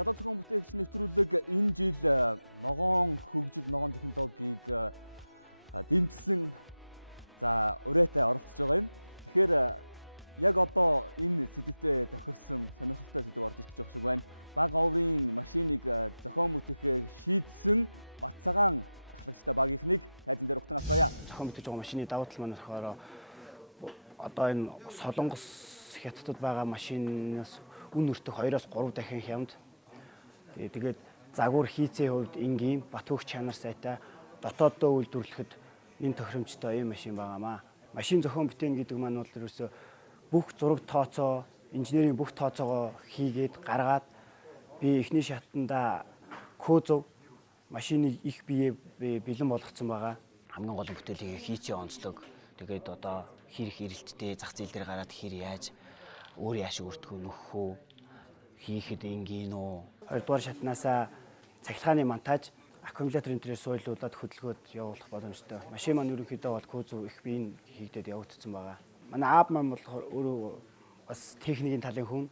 Гадаад зохион бүтээгч нэвтрүүлэг энэ жил ногоон хөгжил, ногоон технологиг дэмжсэн урайтай оролцож байгаа юм. Тэгэхээр яг одоо энэ сэдвтэ тохирсон сонирхолтой сэдв орж ирж байгаа шиг байна. Бага оврын машиныг зохион бүтээхээ шийдсэн Батцагаан ахлагчтай багийнхныг тайзан дээр ухтан асууя. Зохион бүтээж байгаа машины давуу тал маань болохоор одоо энэ Солонгос хятадд байгаа машинаас үн өртөх 2-3 дахин хямд. Тэгээд загвар хийцээ хувьд энгийн бат хөх чанар сайтай дотооддоо үйлдвэрлэхэд нэн тохиромжтой ийм машин байгаамаа. Машин зохион бүтээн гэдэг маань бол ерөөсөө бүх зураг тооцоо, инженерийн бүх тооцоогоо хийгээд гаргаад би эхний шатанда кузов машиныг их бие бэлэн болгоцсон байгаа. Хамгийн гол нь бүтээлийг хийцээ онцлог. Тэгээд одоо хэр их эрэлттэй зах зээл дээр гараад хэр яаж өөр яашиг өртгөө нөхөх үү, хийхэд энгийн үү. Хоёрдугаар шатнаасаа цахилгааны монтаж, аккумулятор энтрээр суйлуулад хөдөлгөөд явуулах боломжтой. Машин маань ерөнхийдөө бол кузов их биеийн хийгдээд явагдсан байгаа. Манай аав маань бол өөрөө бас техникийн талын хүн.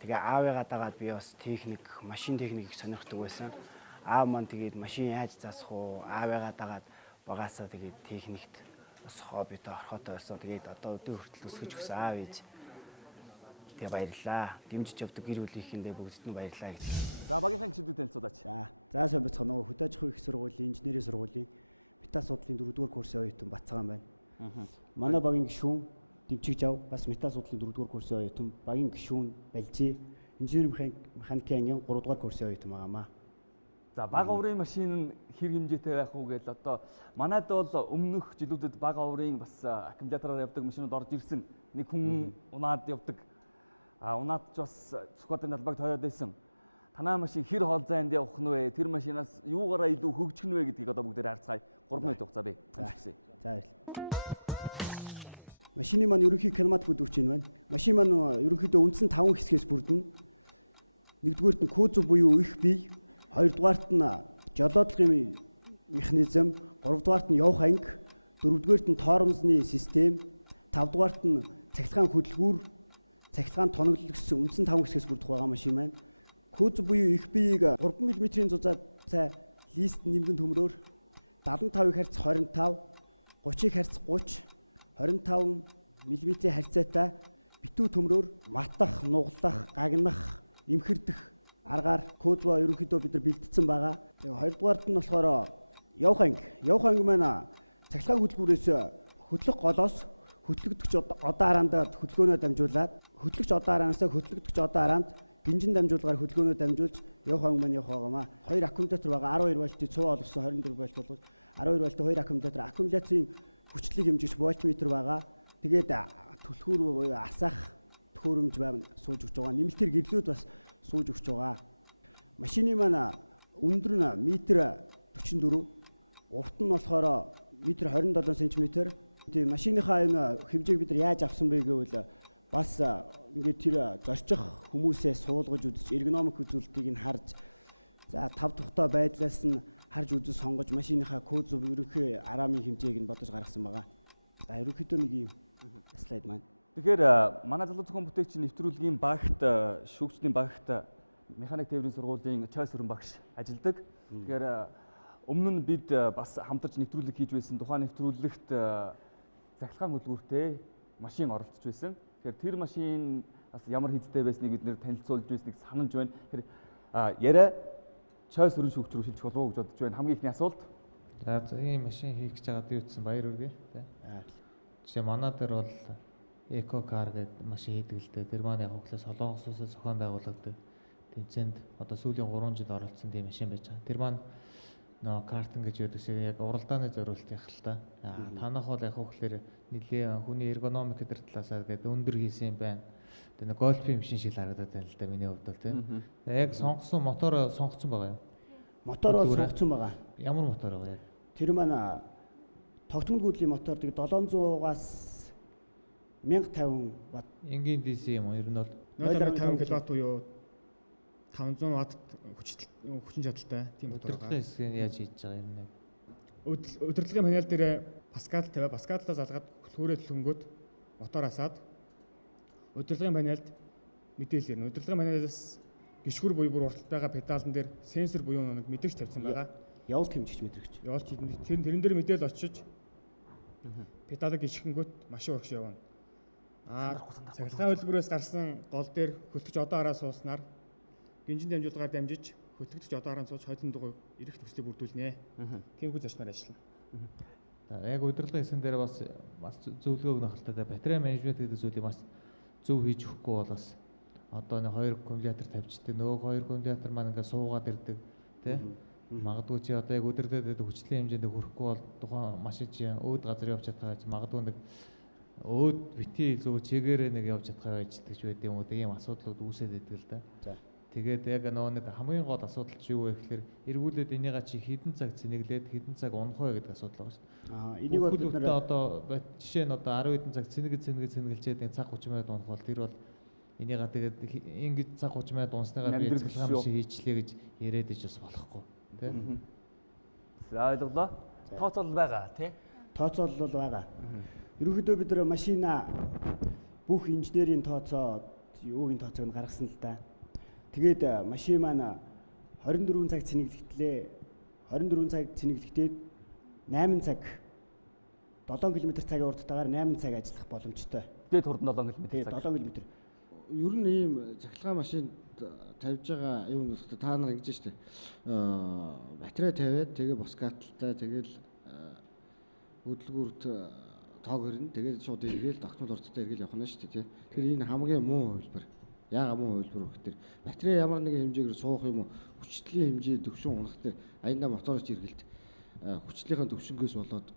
Тэгээ аавыгаа дагаад би бас машин техникийг сонирхдаг байсан. Аав маань тэгээд машин яаж заасах уу, аавыгаа дагаад багаасаа тэгээд техникт бас хоббитой орхотой байсан. Тэгээд одоо өдөө хүртэл өсгөж өгсөн аав ээж. Тэгээ баярлалаа. Дэмжиж явдаг гэр бүлийнхэндээ бүгдд нь баярлалаа гэж. За багийнхаа гишүүдтэй танилцуулаач. За сайн байцгаана уу. Хөдөө аж ахуйн их сургуулийн инженерийн сургуулийн метал судлалын 4-р курсын оюутан Батцагаан байна. Манай багийн гишүүн Дэмчигж ав бас метал судлалын 4-р курсын оюутан, багийн гишүүн Балжи инженерийн механикийн 3-р курсын оюутан байгаамаа. За бага оврын машин хэр хэмжээтэй байх уу гэж одоо манайд бол өмнөх жилүүдэд бага оврын бас аккумулятороор явдаг машинууд орж ирсэн. Нэг хүн унаад явдаг. Унаад ч бас Сүхбаатарын талбайг тойроод байсан. Танай машин хэр хоол зайнд явах нь вэ? Тэр машинаас юугаараа илүү хөгжих нь вэ гэдгийг одоо бүгдээр харцгаая. 3 минут хугацаа бий. За баярлалаа. Машины маань ерөнхий кинемат бүдүүрч байна. Машин маань ерөнхийдөө үндсэн 5 хэсгээс бүрдэнэ. Нэгдүгээрт нь кузов буюу их бие, хоёрдугаарт нь жолоодлогын механизм, гуравдугаарт нь явах анги, дөрөвдүгээрт нь тоормозны систем, тавдугаарт нь цахилгаан хөдөлгүүр, цахилгаан тоноглогдсон үндсэн 5 хэсгээс бүрдэх байгаа машин маань. Кузов буюу их биеийг 3 мм зузаат цай лист нэмгэн төмрөөр 75-ыг харьц 25, 30-ыг харьц 30, 25 мм харьцаатай битүү төмрөөр матах, нуглах, гагнах, эмхэрдэх аргаар кузов ерөнхийдөө бид нар бэлдсэн байгаа. Тэгээ хоёрдугаард нь болохоор явах анги маань цахилгаан хөдөлгүүрээс хөдлөх голоос хөтлөгдөгч одоо араандаа хөдөлгөөнөө дамжуулаад хөтлөгч одоо араанасаа хөтлөгдөгч одоо араанд гинжин дамжуулгаар хөдөлгөөнөө дамжуулж явах анги маань явах байгаамаа. Хоёр аккумулятор байгаа 12 вольтын цуу олвсон 24 вольт болгож 12 вольтын хоёр аккумуляторын хүчлийг хэмжигч вольтметр байгаа. Тэгээд түлхүүр буюу асах төхөөрөмж байна сууж өгч байгаа. Нэмэлтээр гэрлүүд бас сууж өгч байгаа. Машины маань өндөр нь метр 44, урт нь болохоор метр 27 см. Тийм машиныхаа энэ хэмжээг бид нар яаж авсан бэ гэвэл бас ингээд тэр зорчих хүмүүсээ суулгаж үзэж эргономик үзүүлэлтийг нь харж за тав тухтай байдлаас нь харж үзэж сонгож машиныхаа кузов ерөнхий арамын хэмжээг нь бодож гаргасан байгаа. За ерөнхийдөө нэг ийм слайд маань. Тэгэхээр манай залуу зохион бүтээгчийн нэвтрүүлгийн багт шүүгчдийн багт механик тээврийн сургуулийн Чойс Хүрэн багш ажилладаг. Тэгэхээр өмнө нь бид бас хамтарч нэвтрүүлэг хийж байсан. Тухайн нэвтрүүлэгт цахилгаан хөдөлгүүртэй машин оролцож байсан. Тэгэхээр тэр машин бас ямар хэдтэй байсныг бид нэр танилцуулж байсныг санаж байна. Тэгэхээр яриа Чойс Хүрэн шүүгч рүү шилжих болов уу гэж бодож байна. Хамгийн ихний асуулт. За ийм машин хийх гэж байгаад юу гэсэн баяр үргээ. Жишээ манай дээр бол Eco-Car гэдэг машин хийдэг л дээ. Тэр маань яг хөглөө Солонгосоос зохион байгуулагддаг. Тэмцээнд одоо сүүлийн 3 жил оролцсон тийм машин байж байгаа. Тэр маань нөө картинг гэж яддаг шиг яг уралдааны зориулт яг л та. Танах бол яг хөглөөр нэлээ хүний эргономик гэдэг талаасаа гэдэг өндөр хийсэн юм байна. Тэгээ нэг гольфийн машин шиг харагдаад байна л да миний хувьд бол тийм. Яг сонгосон мотор сонгоцсон байгаа юм. Мотор бол сонгоцсон байгаа. Ямар мотор байгаа яг? Тэр маань тогтмол гүйдлийн мотор тэг 700-аас 1050 ватт. Энгийн DC юм уу? Ер нь бол 0.5 кВт буюу 500 ватт хүчин чадалтай тийм мотор байгаа. Удирдлагын хэсгийг яаж хийж байгаа юм бэ? Удирдлагын панел дээр Паскал тавиа. Паскалаас залгаад хөөрөө төлөнгөд мотор асаад удирдлагын панелд мэдээлэл ирнэ. Удирдлагын панелаас гიშгүр буюу бүр урталт байгаа педалн дээр сенсор буюу нэг мэдрэгч тавьсан байгаа. Явуулт хэмжигч мэдрэгч. Явуулт тэрэн дээр мэдээлэл очиж педалыг гიშгэнгүүт машин урагш явна. Цахилгаан хөтөлбөрөөс гарсан гол дээр хөлтөж одоо хараа сууснаар бензин дамжуулгаар дамжиж хөтлөгч одоо хараа сууж хойлон дугуй ирэх төслийг бүрдүүлнэ. Тиймгүй зарчмаар ажиллана. Яг удирдлага хийсэн дээр бас зөвлөгөө өгнө хальтаа батарей менежмент гэдэг зүйлийг бас зөв хийж өгөхгүй бол бас одоо нэг 2 аккумулятор тавьчихдаг нөгөө 2 аккумулятор маань ингээд суугаад ирдэг тий магадгүй чи одоо яг удирдаад хүчлийн хэмжээнд хүрэхгүй бол тухайн машин чи өөд газар явж чадхаа гэж магадгүй нэг өөд бити зөв чигээрээ нэг явж чадхаа байждаг ч байд юм уу ийм асуудлууд үүсээд байдаг л да. За тэгээд яг нөгөө нэг хамгийн гол асуудал чи юу вэ гэхээр эргүүлээд энийга чи хэдэн цаг цэнэглээд хэдэн цаг унах вэ гэдэг асуудал байгаа шүү дээ. Энийг бол бид нэр одоо жишээ нь одоо 10 хэдэн цаг цэнэглчээд нэг цаг 30 минут унах бол тэр бол энийга тэгээд ингэж цаг 30 минут унсныгаа би цэцлэгаан биш хийчлээ гэж яриад иж бас болохгүй тий. За ойлголоо. Тооцоол байгаа тий. Тооцоол бол байгаа. Ерөнхийдөө бид нар машина бүх инженерийн тооцоо юугийн тооцоог нь гаргасан л да. Тэгээд машин маань 24 цаг цэнэглэгдлээ. 24 цаг цэнэглэгдээд 8 цаг 7 км цагийн урттайгаар 8 цаг ажиллах боломжтой. Тэгээд хурд 7 км цаг. 7 км. Ер нь ийм цахилгаан машинд тавьж байгаа юм уу та нар ингэж штэ. Батарей тавиад тэгээ боскааталтай тэгэл хөдөлгүүрт тоог хөрнө тэгээд шууд эргээл тогтмол урттай эргээл явах нь штэ тий. Тэгэхээр энэ хамгийн муу хувилбар. Яага муу хувилбар гэхээр батарей ямар нэгэн хэмжээгээр суух юм уу хүчтлийн хэмжээ төвшин унах дээр аяндаа мотороос эргэлт хүчлийнхэн төвшингөөс болоод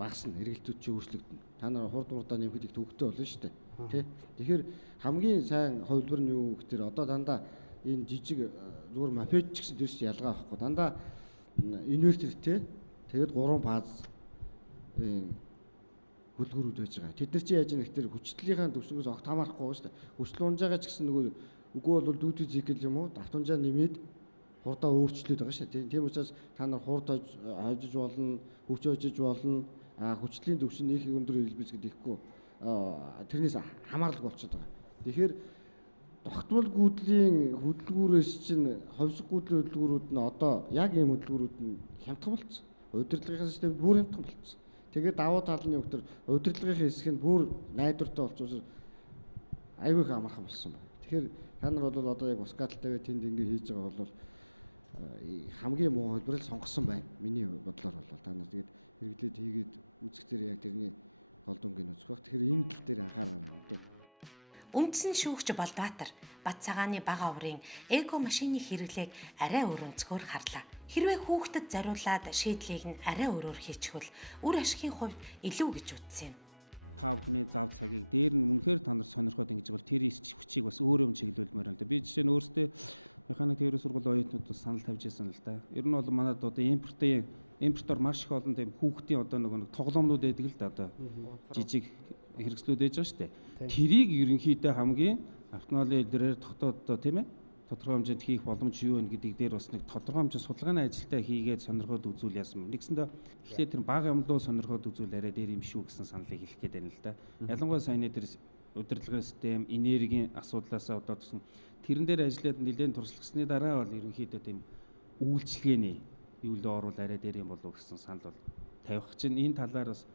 багасна эргэлтүүд чи өөрчлөгдөнө. Та нар хурд мурдаа нэмэхэд их төвөгтэй болно шүү дээ. Тэ? Тэгэхээр хамгийн сайн хувилбар нь юу гэхээр одоо дандаа энэ жижиг зүгээр мопед ч гэсэн дэрс ялгаа байхгүй. Дандаа инвертертэй тэгээд 3 фаз хөдөлгөөрүүд байж байгаа. Тэд нар чи яаж нэг тэр хүчлийнхаа төвшнгөөс огт хамаарахгүй шүү дээ. Хүчил унж байгаа ч гэсэн нөгөө үгүй бол дүүти цикл юм уу давтамжаа нэмээд хурдаа өөрчлөлөд байгаа шүү дээ. Тийм учраас та нар хурд хожиж болно, хүч хожиж болно. Хүчлийн төвшин их өндөр хэлбэлцэд ихгүй тэрнээс хамааралгүй болчиход байгаа. Тэгэхээр тогтмол гүйдлийн хөдөлгүүрээс чинь ховсог гүйдлийн хөдөлгүүрүүд нь одоо яг ийм хөдөлгүүрүүд нь хямдхан болцсон. Удирдлагын систем бүр хямдхан болцсон. Тэгээд давуу тал нь юу гэхээр удирдлагын хэсэг нь бүр найдвартай болчихсон. Айгүй их амархан болсон байна. Тэгэхээр та нар бол одоо яг боскааталтай вэ тэнд ингэ хийж байгаа бол хамгийн муу хэлбэрээр сонгосон байна. Миний бодлоор бол та нар тэгээд хэрэглээд хийгээд үзэхдээ яг тэрний гол дүнгийн үзэх баг. Тэгэхээр энэ тал дээр анхаарал ханддаг. Үндсэн шүүгч Болбаатар Бат цагааны бага оврын эко машины хэрэглээг арай өөр өнцгөр харлаа. Хэрвээ хүүхдэд зориулаад шийдлийг нь арай өөрөөр хийчихвэл үр ашигын хувьд илүү гэж үзсэн юм. Та бүхний зав цагийг дээр нь үнэхээр та нар сонирхоод ингэж бол тэр хүчийг бас өөрөө чиглүүлмээр л да. Би жишээ нь өөртөө механик тээврийн сургуулийн оюутнууд бас санал тавьж ирсэн л да. Ер нь бол манайд одоо импортоор маш их олон тийм хүүхдийн одоо нэг тоглоомнууд байдаг л да одоо жижиг хэрэгслүүд байж байгаа шүү дээ. Тэрийг ерөнхийдөө хамгийн автомобилийн дээр дотоод одоо тийм ээ тодорхой хэмжээнд хийх боломж юу вэ гэдэг дээр бас нэг тодорхой хэмжээнд судалгааны ажилтаа хийгээд сонирхоод үзүүл яасан. Нэгсэндээ эхлээд тэр бага юмлуу сонирхоод үзүүл арай дээр юм шүү гэсэн саналыг хэлэх гээд байна л да. Ялангуяа саяны дээр удирдлагын систем, энергийн асуудлаас одоо гэсэн тэрэн дээр ажиллаад нэлээд туршлагасны дараа бол ерөнхийдөө тийм үйлчлэгээний юу л оруул арай дээр юм болов гэсэн санал бол тавих чинь энэ талаар бас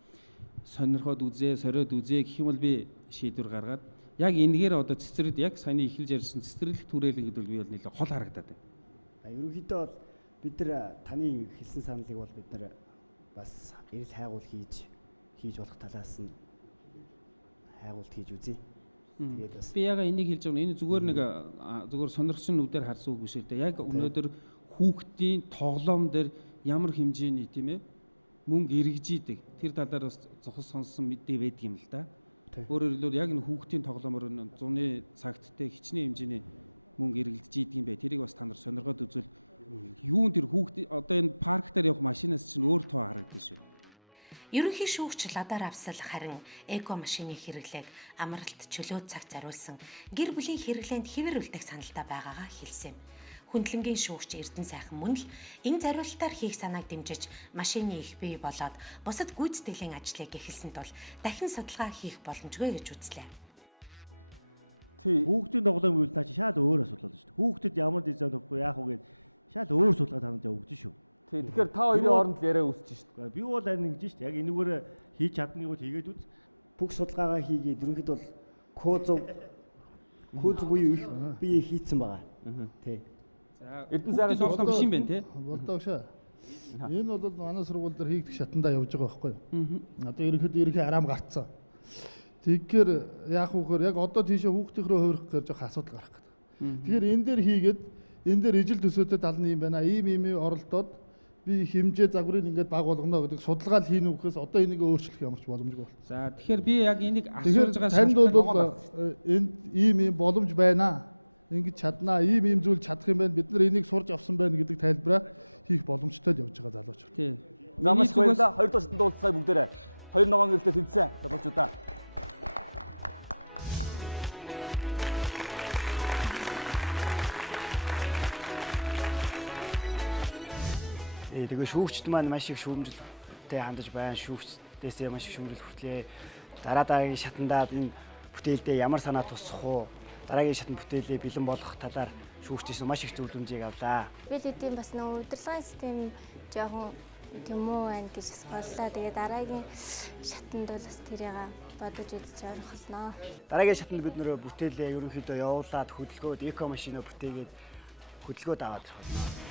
сонирхоод үзээ, сориод үзээ гэх юм бол би шийдвэр гаргаад яг энэгээр одоо цэцэрлэгт яг саяны эхэлж ярьсан цэцэрлэгт түрээлэн гэдэг би бол нэлээд хол харагдаад байна. Ерөнхийдөө бол бид нар таны хэлсэн саналыг бол бид нар бас эрэл хайгуул хийж болох талаас нь хайгуулт хийж үзье. Тэгээд бас би яга энийг хэлж байгаа энэ зүгээр нэг зүгээр сонирхсан нүдээр харсан үг биш л дээ. Яг өнөөдөр хүүхдийн тоглоом дээр ямар хэмжээний тийм ээ мөнгө эргэжийдэг тэр талаар бас зохис сонссон мэдээ байдаг юм л да. Өөрөөр хэлбэл яг энэ хүүхдийн тоглоомоор зуны цагттай хичнээн хэмжээний мөнгө эргэлдэж идэг юм бай. Тэрийг бас та нар сонирхоод үзвэл юун тэр хүүхд одоо энэ парк дээр явах машинаас чинь өөр тоо харагдаж шүү. Ерөнхий шүүгч Ладар Авсал харин эко машины хэрэглээг амралт чөлөөт цагт зориулсан гэр бүлийн хэрэглээнд хэвээрүүлдэг саналтай байгаагаа хэлсэн юм. Хүндлэнгийн шүүгч Эрдэнэ сайхан мөн л энэ зориулалтаар хийх санааг дэмжиж машины их бий болоод бусад гүйцэтгэлийн ажлыг эхэлсэн тул дахин судалгаа хийх боломжгүй гэж үзлээ. Тий. Хүүхдийн тоглоом гэвэл наа чи шал өөр асуудал болно шүү дээ. Хүүхдэд ямар дизайн өгөхгүй яах вэ гэд шал өөр судалгаа танад явагдсан шүү. Тий. Тэгэхээр та хоёрын хооронд л яриа үүсэж шүү дээ. Би бол харин ингэж шүү дээ. Яг энэгээр хийж чадныг бол хийгээд үз. Бүх судалгаагаа хийгээд ерөнхийдөө бол код буюу их бие хийцэн байгаа. Тий. За Эрдэнэ сайхан тоглоом биш юм байна те. Болдогшаа. Энэ бол манай сургууль дээр хийгдэх шатандаа явж байгаа байхгүй юу? Одоо ерөнхийдөө араам гарцсан. Тэгэхээр яах вөхөр яг одоо тийшээ хүүхдийн рүү хувирах гэж жоох асуудал гарах гэдэг. Тэгэхээр энэ дээр хийгээд энэ дээр ижил төсөөтэй тал нь юм байна. Ийм оролдоод би хэмжээ загварыг ингээд баг болгоно гэдэг судалгаа л хийнэ үхээс одоо энийг өөрчлөх ямарч боломжгүй байна. За тэгэхээр би яг энийг Тэгэхээр асууж байгаа танд бол энд ийм боломж байна. Ингэж чаднаа, ийм зүйл чадах юм байна. Бид нар энийг сурж авсан байна гэдэг тайлбараа хийх боломжтой л явж байгаа залууч. тий. За маш баярлалаа. Хоёр дахь шатанд уулзцай бүгдээрээ. 2 ногоон гэрэлтэй тэнцсэн залуучуудаа. Тэгээ шүүгчд маань маш их шүүмжлэлтэй хандаж байна. Шүүгчдээсээ маш их шүүмжлэл хүртлээ. Дараагийн шатандаа энэ бүтээлдээ ямар санаа тусах уу? Дараагийн шатанд бүтээлээ бэлэн болгох талаар шүүгчдээс маш их зөвлөмжийг авлаа. Би л үгүй бас нэг удирдлагын систем жоохон тэмүүн байна гэж бодлоо. Тэгээ дараагийн шатанд бол бас тэрийг бодож үзэж орох болно. Дараагийн шатанд бид нөр бүтээлээ ерөнхийдөө явуулаад хөдөлгөөд эко машиноо бүтээгээд хөдөлгөөд аваад ирэх болно.